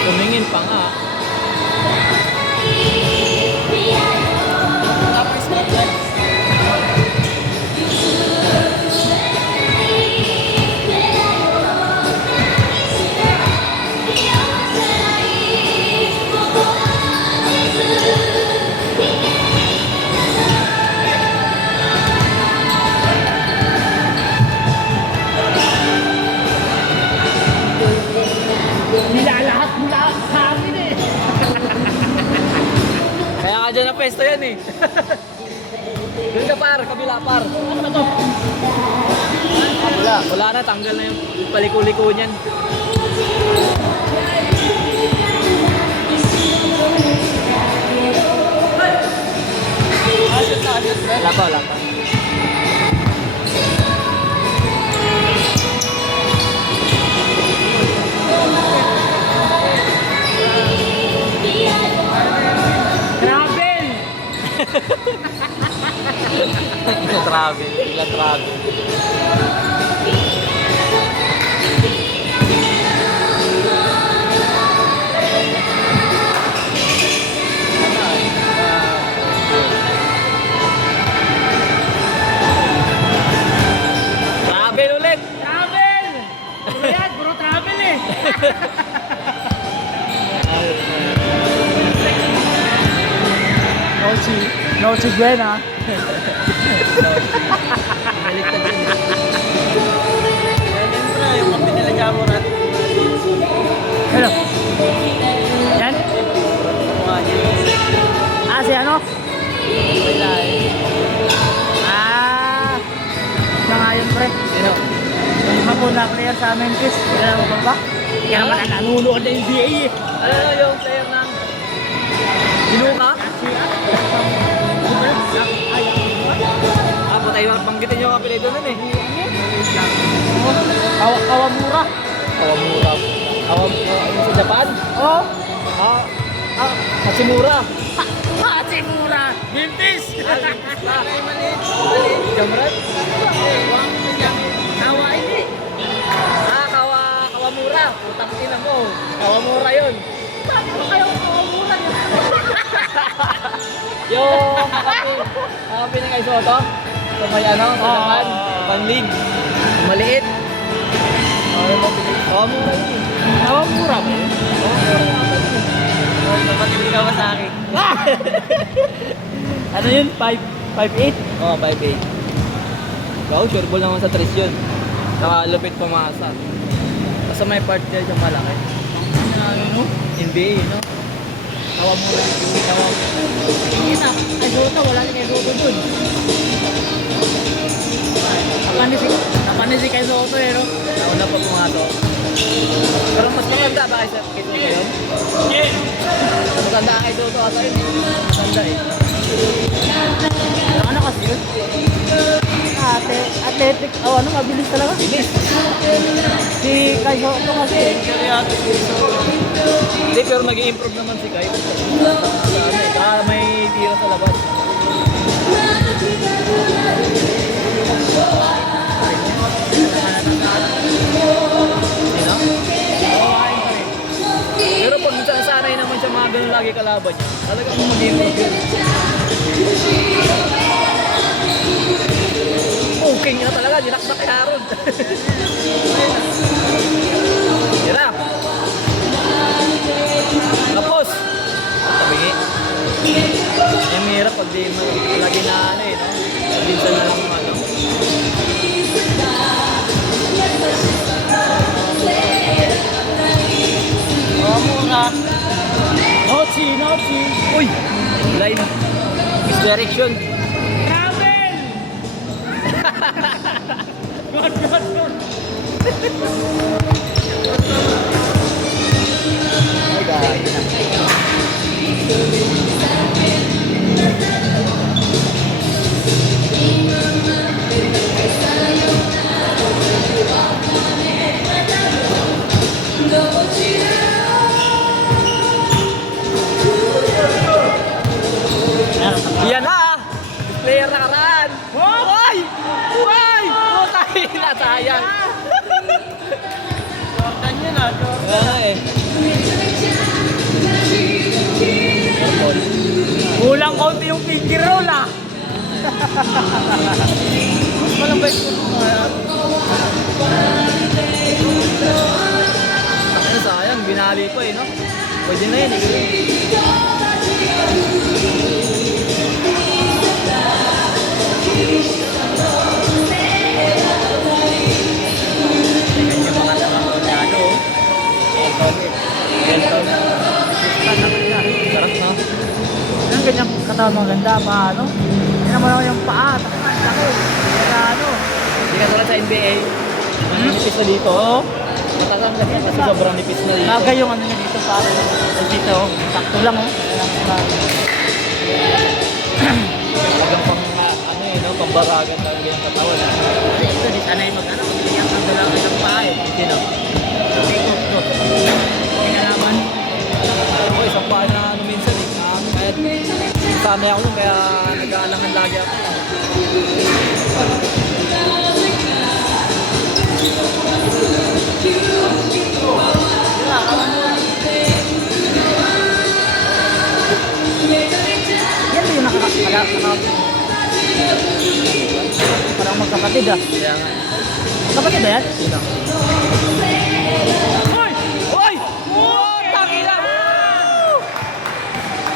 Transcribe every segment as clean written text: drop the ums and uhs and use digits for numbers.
Tumingin pa nga. Nilalahat mula sa amin eh. Kaya nga dyan ang pesto yan eh. Doon ka par, kabila par. Ano ba to? Wala na, tanggal na yung paliko-liko niyan. Wala pa, wala pa. Travel! Travel, bigla travel. Travel ulit! Travel! Puro yan, puro travel eh. Noche buena. Baliktad yun. Siyempre, yung kape nila Jamurat. Ano? Yan? Ah, si ano? Wala eh. Ah, mga yun pre. Sino? Yung hapon na player sa Memphis. Kaya mo ba? Kaya naman ang nanunood ng NBA eh. Ano yung player ng Binuka? Ah, patay lang. Banggitin nyo ang apelido nun eh. Kawamura. Kawamura. Yung sa Japan? Oh, Hachimura. Hachimura. Memphis. Maliit. Jamurat? Kawa ini. Kawamura. Putang ina mo. Kawamura yun. Bakit mo kayo kawamura niya? Yung kape ni Kay Soto. So may ano, sa Japan. Panlig. Maliit. Kawamura yun eh. Kawamura ba yun? Napatili ka ba sa akin? Ano yun? 5'8"? Oo, 5'8". Wow, sure ball naman sa 3 yun. Nakalupit pumasa. Basta may part dyan yung malaki. Ano? NBA, no? Kawamura. Hindi na. Kay Soto, wala ni Kay Soto dun. Napanis si Kay Soto eh, no? Nauna pa pumasok. Pero mas maganda ba kay Soto yun? Mas maganda kay Soto ata yun eh. Maganda eh. Ano kasi yun? Athletic. Oh, ano, mabilis talaga. Bilis. Si Kay Soto kasi. Hindi, pero nag-i-improve naman si Kai. Saka may tira sa labas. Pero pag sanay naman siya mga ganun lagi kalaban niya, talagang mag-improve yun. Okay nga talaga, dinakdak kay Harold. Hirap. Tapos, tabingi. Yung hirap pag di lagi na ano eh, no? Minsan na lang ano. Kawamura. Nochi. Uy! Line. Misdirection. Travel! God. Ay, guys. Yan na! Player nakaraan! Hoy! Hoy! Putay na, sayang! Jordan yun ah, Jordan. Kaya eh. Kulang konti yung finger roll ah. Mas malambay ko. Ay, sayang, binali pa eh, no? Pwede na yun, eh. Ganyan mga ano. Welcome. Sarap na. Yung ganyan katawan maganda pa ano. Yan naman ako yung paa. Laki. Kaya ano. Hindi ka tulad sa NBA. Nipis na dito. Matatang kasi sobrang nipis na dito. Naga yung ano niya dito para dito. Sakto lang oh. Talagang pang, ano eh, no? Pambaragan talaga yung katawan. Ito, di sanay mag-ano. Ganyan ang dalawa ng paa eh. Hindi na. Kinalaman. Ako, isang paa na ano minsan eh. Kaya sanay ako nun, kaya nag-aalangan lagi ako. Yan ba yung parang magkapatid ah. Kaya nga. Kapatid ba yan? Sino? Hoy! Hoy! Tangina!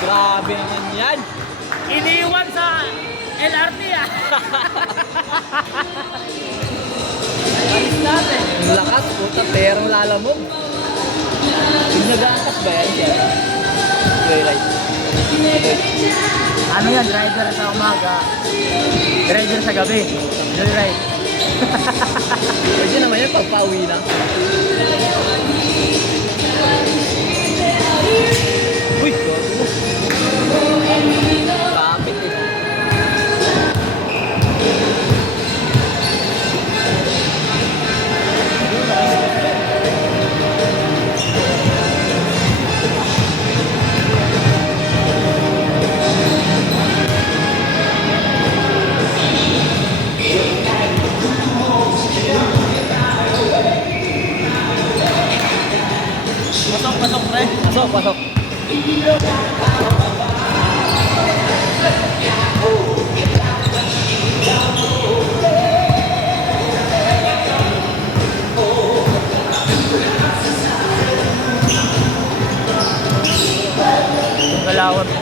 Grabe naman yan! Iniwan sa LRT ah. Alis natin. Ang lakas, puta, perang lalamog. Yung nag-aangkat ba yan siya? Joyride. Ano yan? Driver sa umaga. Driver sa gabi. Joyride. Pwede naman yan pagpa-uwi na. Uy! Kapit eh. Pasok pre. Pasok, pasok. Yung galawat mo.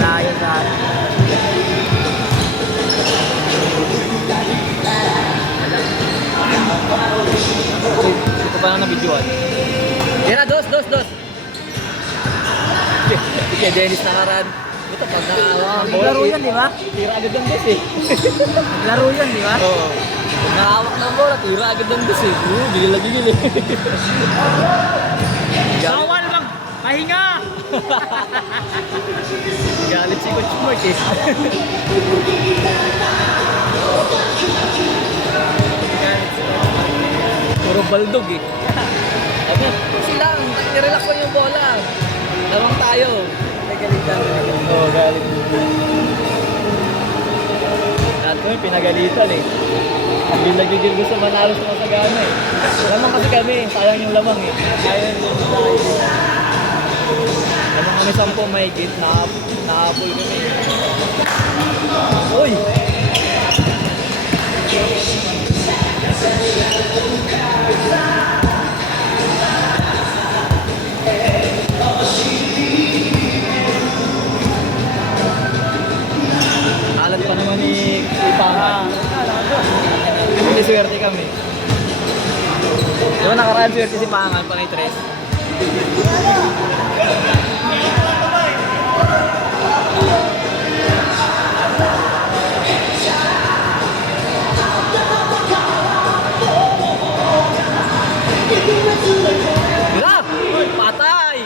Layo sa atin. Ito pa lang na-videoan. Tira, dos. Kaya Dennis nakaraan. Ito, pag nakahawak ng bola, Laro yan, di ba? tira agad ng dos eh. Laro yan, di ba? Oo. Pag nakahawak ng bola, tira agad ng dos eh. Gigil na gigil eh. Bawal mag pahinga! Galit si Coach Mark eh. Puro baldog eh. Sabi, sila, nirelax ko yung bola. Lamang tayo. Nagalitan. Oo, galit. Lahat kami pinagalitan eh. Gigil gusto manalo sa masagana eh. Lamang kasi kami, sayang yung lamang eh. Sayang yung lamang. Lamang kami 10 mahigit, nakapoy kami. Uy! Alat pa naman ni Ipangan. Hindi swerte kami. Di ba nakaraan swerte si Pangan, panay 3? Wala! Patay!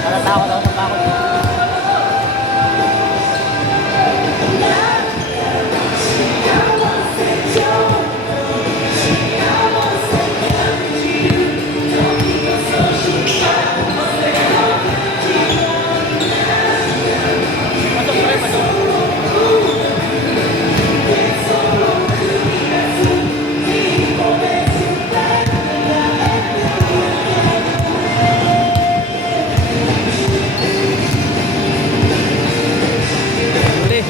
Natatakot ako sa takot. Uli.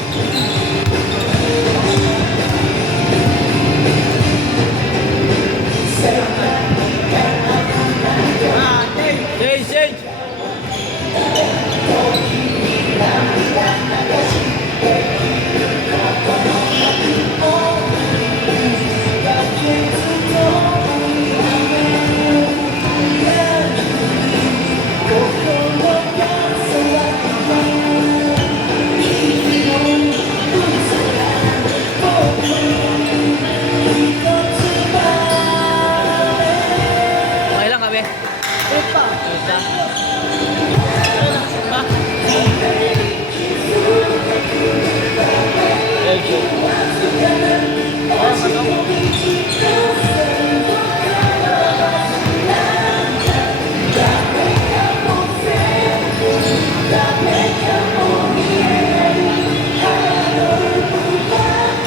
Change, change. Okay lang kami. Wait lang.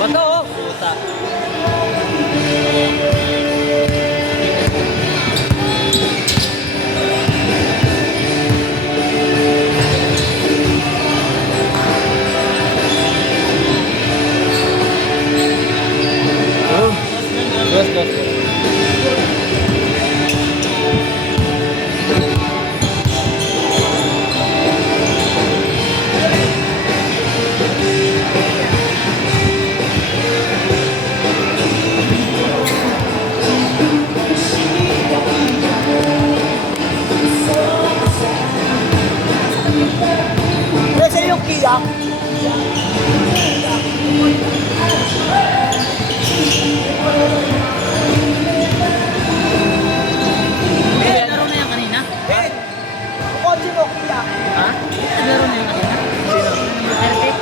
Bato oh. Puta. Dos, dos. Nasa yung kiyak. Laro na yan kanina? Kotse mo kiyak. Ha? Laro na yan kanina? Sino? Perfect.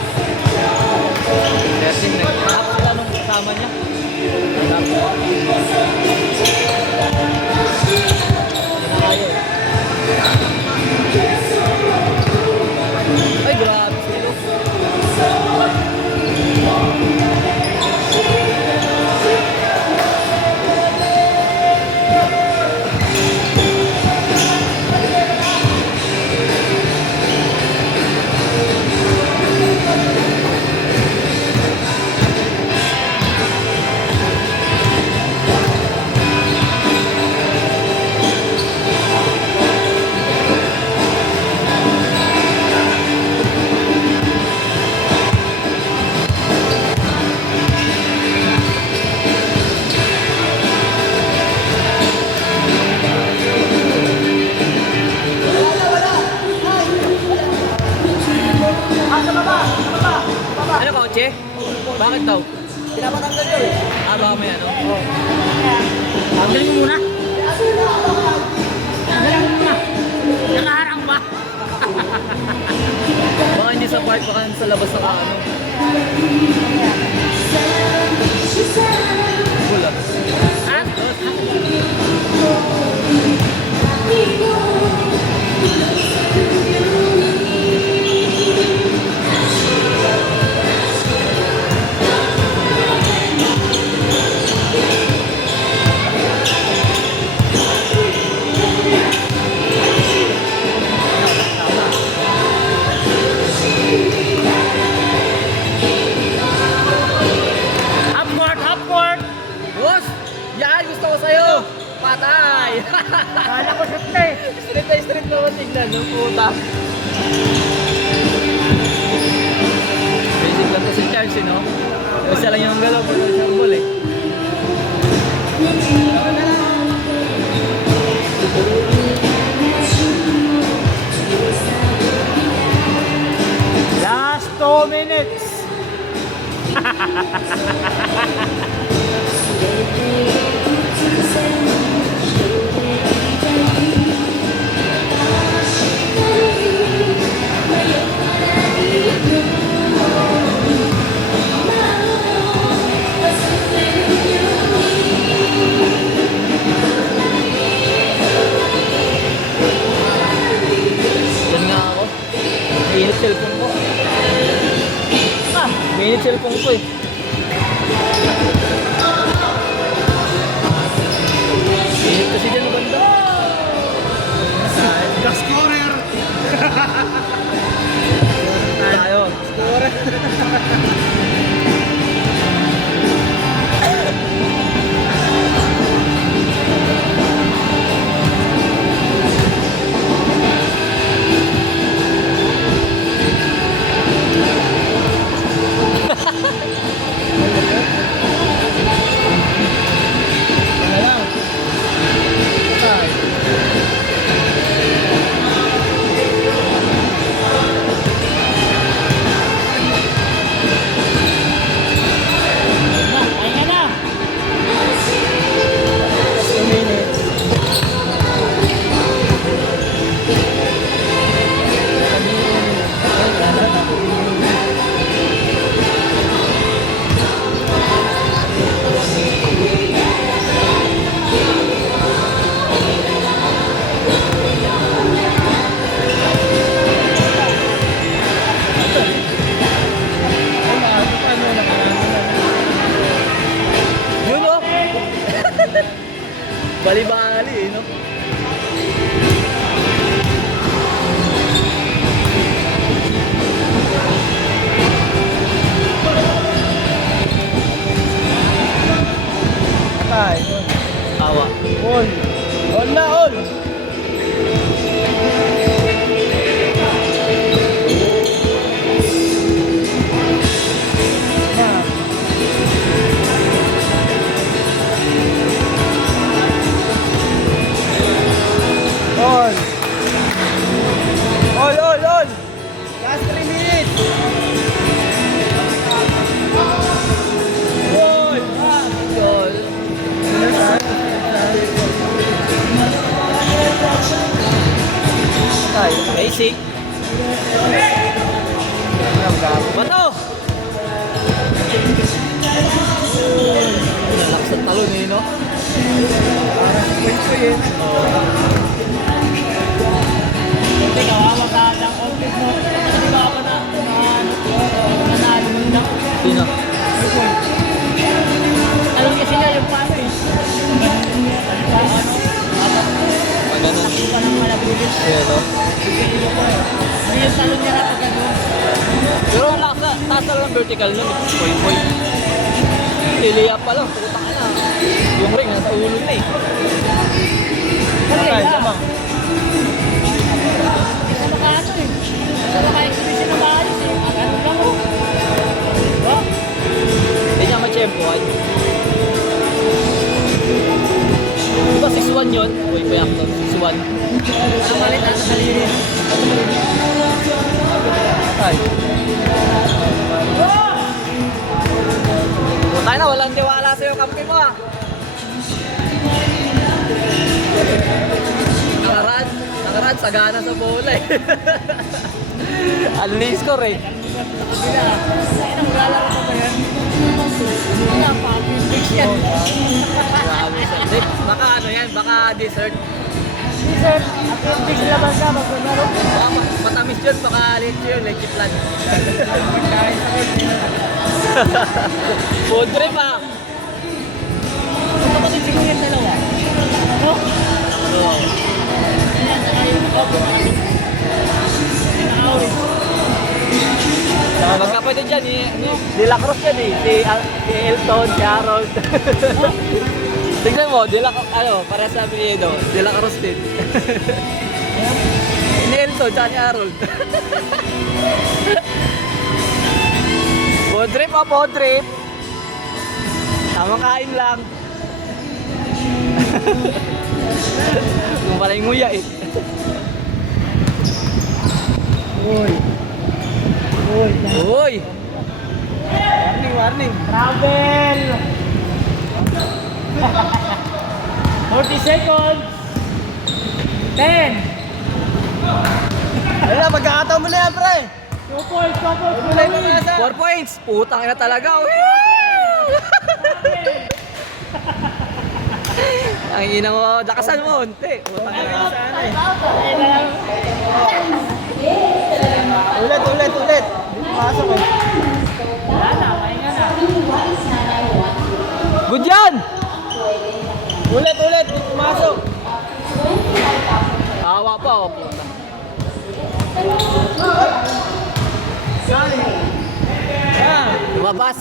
13 nag-tap sila nung kasama niya. Nag-tap. Hindi na kayo eh. Ay, grabe sila. Ano kotse? Bakit daw? Pinapatanggal yun eh. Ah, baka may ano? Tanggalin mo muna. Tanggalin mo muna. Nakaharang ba? Baka hindi sa park, baka sa labas ng ano. Wala. Ha? Upward, upward. Boss! Yan! Gusto ko sa'yo! Patay! Kala ko shoot na eh. Street naman tignan, no? Puta. Basic lang to si Charles, eh, no? Kasi lang yung galaw po ng sambol, eh. Last 2 minutes. Bali-bali, no? Ay, Awa. all. All na, all. Yan. All. All. Last 3 minutes. All. Yol. Ay, Basic. Bato! Nalakas ang talon eh, no? parang point ko yun. Hindi, kawawa ka ng office mo. Hindi ba ako nanalo mo na? Sino? Alam kasi niya yung paano eh. Pag ganun. Hindi pa nang malabilis. Pero, Hindi yung talon niya na pag gano'n. pero ang lakas, taas na lang ng vertical nun. Point. Liliya pa lang, putang na. Yung ring, nasa ulo na eh. Kasi Ay, na. lamang. Isa makaano eh. Isa maka-exhibition na maayos eh. Ano lang oh. Diba? Hindi niya ma-champuan. Diba 6-1 yun? Uy, payak to. 6-1. Ang malit nasa kaliri. Ay. Tayo na, walang tiwala sa'yo, kampi mo ah. Nakaraan, sagana sa bola eh. Unleash score eh. Kabila. Ay, nang lalaro pa ba yan? Wala pa. Fix yan. Grabe siya. Baka ano yan, baka dessert. Sir, at fix laban ka. Magpunaro. Baka matamis yun, baka late yun, like plan. Pagkain sa akin. Food trip ah. Punta ko din siguro yung dalawa. No? Oo. Ayan, saka yung opo na kami. Naka-orange. Magkapatid dyan, De La Cruz yan eh. Si Elton, si Harold. Tignan mo, para sa apelyido, De La Cruz din. Ni Elton, tsaka ni Harold. Food trip ah, food trip. Tamang kain lang. Kung pala yung nguya eh. Uy. Uy. Uy! Warning. Travel! 40 seconds! 10! Ayun na, magkakataon mo na yan, pre. 2 points! 2 points! Kulay mo na sa... 4 points! Putang ina talaga! Ang ina mo, lakasan mo, unti. Putang ina. Ulit. Pasok eh. Wala na, pahinga na. Good yan! Ulit. Pumasok. Awa pa, oh, puta. Yan. Lumabas.